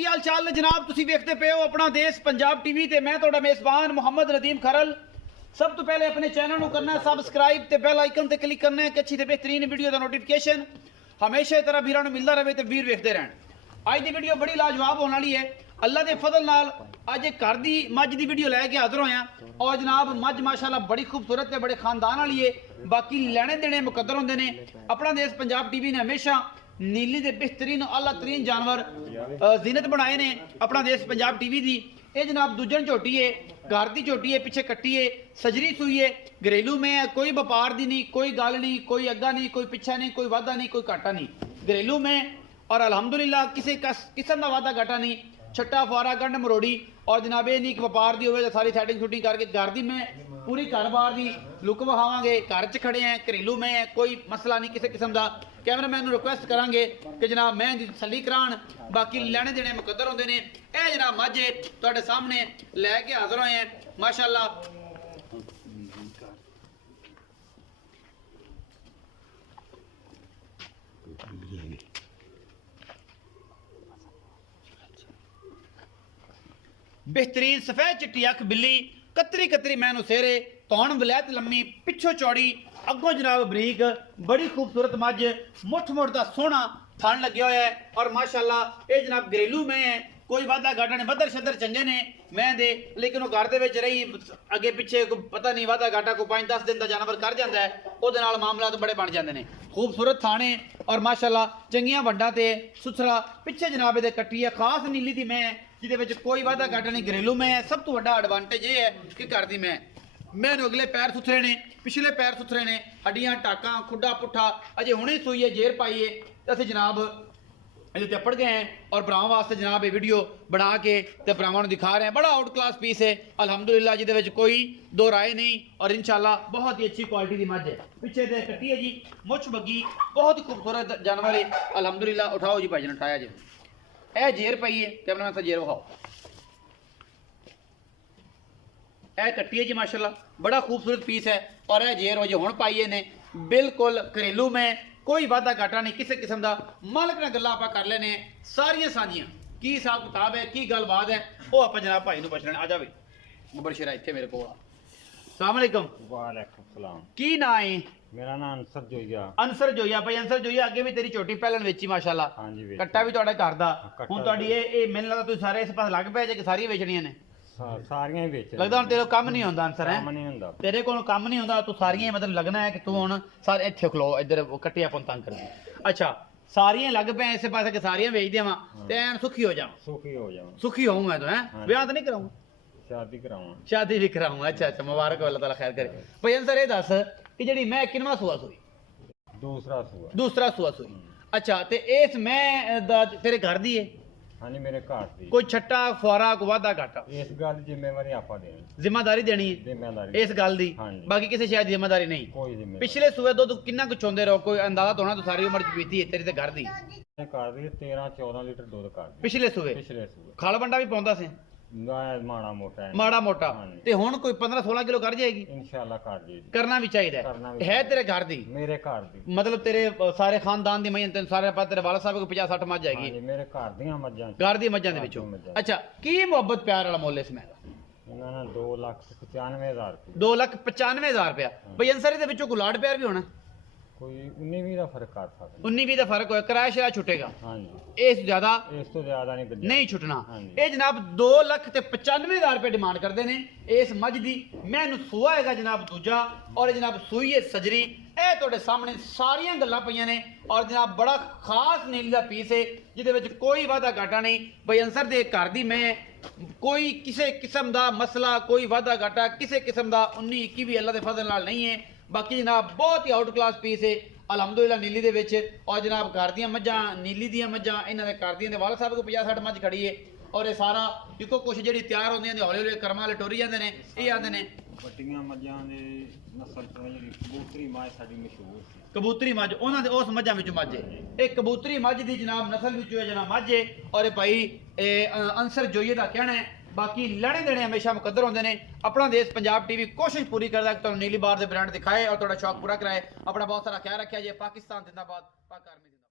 की हाल चाल है जनाब। तुसी वेखते पे हो अपना देश पंजाब टीवी ते मैं तुहाडा मेज़बान मोहम्मद नदीम खरल। सब तो पहले अपने चैनल को करना है सबसक्राइब ते बेल आइकन ते क्लिक करना है कि अच्छी ते बेहतरीन वीडियो का नोटिफिकेशन हमेशा तरह वीरां नूं मिलता रहे ते वीर वेखते रहन। अज की वीडियो बड़ी लाजवाब होने वाली है। अल्लाह के फजल नाल अज एक घर की मझ की वीडियो लैके हाजिर होया और जनाब मझ माशाल्लाह बड़ी खूबसूरत है, बड़े खानदान वाली है। बाकी लेने देने मुकद्दर होंदे ने। अपना देश पंजाब टीवी ने हमेशा नीली के बेहतरीन आला तरीन जानवर जीनत बनाए ने अपना देश पंजाब टीवी की। ये जनाब दूजन झोटी है, घर की झोटी है, पिछे कट्टी है, सजरी सूई है, घरेलू में है, कोई व्यापार की नहीं, कोई गल नहीं, कोई अग्गा नहीं, कोई पिछा नहीं, कोई वादा नहीं, कोई घाटा नहीं, घरेलू में। और अलहमदुलिल्लाह किसी किस्म का वादा घाटा नहीं, छट्टा फुआरा गंढ मरोड़ी। और जनाब ये नहीं कि व्यापार की हो सारी सैटिंग शूटिंग करके घर की मैं पूरी घर बार की लुक विखावे। घर च खड़े हैं, घरेलू में है, कोई मसला नहीं किसी किस्म का। कैमरामैन को रिक्वेस्ट करांगे कि जनाब मैं दी तसल्ली करान। बाकी लेने देने मुकद्दर होंदे ने। यह जनाब मझ तुहाडे सामने लैके हाजिर होए हैं माशाल्लाह। बेहतरीन सफेद चिट्टी अख बिल्ली, कतरी कतरी मैनू सेरे, तौण वलैत लम्मी, पिछों चौड़ी, अगों जनाब बरीक, बड़ी खूबसूरत मझ, मुठ मुठ का सोहना थन लगे हुआ है। और माशाल्लाह ये जनाब घरेलू में है, कोई वादा घाटा नहीं, बदर शदर चंगे ने मैं दे। लेकिन वो घर दे विच रही अगे पिछे को पता नहीं वादा घाटा को 5-10 दिन का जानवर कर जाता है, उहदे नाल मामला तो बड़े बन जाते हैं। खूबसूरत थाने और माशाल्लाह चंगियां वंडा ते सुथरा। पिछे जनाब ये कट्टी है, खास नीली दी मैं जिहदे कोई वादा घाटा नहीं, घरेलू में है। सब तो बड़ा एडवांटेज ये है कि घर दी मैं अगले पैर सुथरे ने, पिछले पैर सुथरे ने, हड्डियां टाका खुडा पुट्ठा अजे हुणे सुई है, जेर पाई है। असीं जनाब ये पड़ गए हैं और भरावां वास्ते जनाब ये वीडियो बना के ते भरावां नूं दिखा रहे हैं। बड़ा आउट क्लास पीस है अलहमदुलिल्लाह, जिहदे विच कोई दो राय नहीं। और इंशाल्लाह बहुत ही अच्छी क्वालिटी की मझ है। पिछे दे कट्टी है जी, मुछ बग्गी, बहुत ही खूबसूरत जानवर है अलहमदुलिल्लाह। उठाओ जी भाई जन, उठाया जी। यह जेर पई है, कैमरा में जेर विखाओ। यह कट्टी है जी माशाल्लाह, बड़ा खूबसूरत पीस है। और यह जेर अजे हुण पाई ने, बिल्कुल घरेलू में, कोई वादा घाटा नहीं किसी किस्म का। मालक ने गल्लां आपां कर लेने सारियां साझियां, की हिसाब किताब है, की गलबात है, वो आप जनाब भाई नूं पुछणे। आ जा भाई मुबर शेरा इत्थे मेरे कोल। अस्सलाम वालेकुम। वालेकुम सलाम। की ना है? मेरा नाम अंसर जोइया। अंसर जोइया भाई, अंसर जोइया अगे भी तेरी छोटी पहलन वेची माशाल्लाह। हाँ जी, कट्टा भी तुहाडे घर दा। कट्टा हुण तुहाडी ये मैनूं लगदा तुसीं सारे इस पास लग पे जे कि सारियां वेचणियां ने? सारियां ही बेच। लगदा हुण तेरे काम नहीं होंदा अंसर है? काम नहीं होंदा तेरे कोल काम नहीं होंदा, तू सारियां मतलब लगना है कि तू हुण सारे इत्थे खलो इधर कट्टिया पन तंग कर। अच्छा सारियां लग पे इस पासे कि सारियां बेच देवां ते ऐन सुखी हो जावां? सुखी हो जाऊं। सुखी होऊं मैं तो हैं, ब्याह तो नहीं कराऊं? शादी कराऊं। शादी भी कराऊं। अच्छा अच्छा, मुबारक हो, अल्लाह ताला खैर करे। भाई अंसर ये दस कि जेड़ी मैं किनवा सुआ सुई? दूसरा सुआ। दूसरा सुआ सुई। अच्छा ते इस मैं तेरे घर दी है? हाँ जी, मेरे घर दी। कोई छट्टा फुआरा को वादा घाटा? इस गल दी जिम्मेवारी आपा देनी। जिम्मेदारी देनी है जिम्मेदारी इस गल दी? हाँ जी। बाकी किसी शायद जिम्मेदारी नहीं? कोई जिम्मेदारी। पिछले सूए दुध किन्ना कुछ चोंदे रहो, कोई अंदाजा तो होना, तो सारी उम्र पीती है तेरी ते घर दी? घर दी 13-14 लीटर दूध कर। पिछले सूए? पिछले सुए खाल बंडा भी पाਉਂਦਾ ਸੀ? माड़ा मोटा है। माड़ा मोटा। हाँ जी। ते हुण कोई 15-16 किलो कर जाएगी? इंशाल्लाह कर जी। करना भी चाहिए करना भी है तेरे घर दी? मेरे घर दी। मतलब तेरे सारे खानदान दी मईयां सारे पास तेरे वाला साहब को 50-60 मੱਝ हाँ जाएगी? जी, मेरे घर दियां मੱਝਾਂ। घर दी मੱਝਾਂ ਦੇ ਵਿੱਚੋਂ। अच्छा की मुहब्बत प्यार वाला मुੱਲ ਇਸ ਮੈਂ ਦਾ? ਇਹਨਾਂ ਨੇ 2,95,000 रुपये। 2,95,000 रुपया। भई अंसर ਦੇ ਵਿੱਚੋਂ ਕੋਈ ਲਾੜ ਪਿਆਰ ਵੀ ਹੋਣਾ? कोई 19-20 का फर्क कर सकता। 19-20 ਦਾ ਫਰਕ ਹੋਇਆ, ਕਿਰਾਇਆ ਸ਼ਰਾ ਛੁੱਟੇਗਾ? हाँ जी, ਇਸ ਜ਼ਿਆਦਾ इस तो ज्यादा नहीं गड्डी। ਨਹੀਂ ਛੁੱਟਣਾ। ਹਾਂਜੀ। ਇਹ ਜਨਾਬ 2,95,000 रुपये डिमांड करते हैं इस मझ की। मैनू सूआ है जनाब दूजा और जनाब सूई है सजरी। ਇਹ ਤੁਹਾਡੇ ਸਾਹਮਣੇ ਸਾਰੀਆਂ ਗੱਲਾਂ ਪਈਆਂ ਨੇ। और जनाब बड़ा खास नीली का पीस है जिहदे कोई वादा घाटा नहीं। भाई अंसर दे घर दी मैं कोई किसी किस्म का मसला, कोई वादा घाटा किसी किस्म का 19-21 भी अल्लाह के फजल नाल नहीं है। बाकी जनाब बहुत ही आउट क्लास पीस है अलहमदुलिल्लाह नीली दे विच। और जनाब घर दियां मੱਝਾਂ, नीली दियां मੱਝਾਂ, इन्हां दे घर दियां दे वाला साहब को 50-60 मੱਝ खड़ी है। और ये सारा इको कुछ जी तैयार होंगे हौली हौली कर्मा वाले टुर जाते हैं। ये आते हैं ਵੱਡੀਆਂ ਮੱਝਾਂ ਦੇ ਨਸਲ ਤੋਂ ਜਿਹੜੀ ਕਬੂਤਰੀ ਮਾਂ ਸਾਡੀ ਮਸ਼ਹੂਰ ਸੀ। कबूतरी मੱਝ ਉਹਨਾਂ ਦੇ ਉਸ ਮੱਝਾਂ ਵਿੱਚੋਂ ਮੱਝ ਹੈ। ਇਹ ਕਬੂਤਰੀ ਮੱਝ ਦੀ ਜਨਾਬ ਨਸਲ ਵਿੱਚੋਂ ਹੈ ਜਨਾਬ ਮੱਝ ਹੈ। और ये भाई अंसर जोइए का कहना है। बाकी लेने देने हमेशा मुकद्दर होंगे ने। अपना देश पंजाब टीवी कोशिश पूरी करता है कि तुहानू नीली बार के ब्रांड दिखाए और थोड़ा शौक पूरा कराए। अपना बहुत सारा ख्याल रखा जी। पाकिस्तान जिंदाबाद, पाक आर्मी।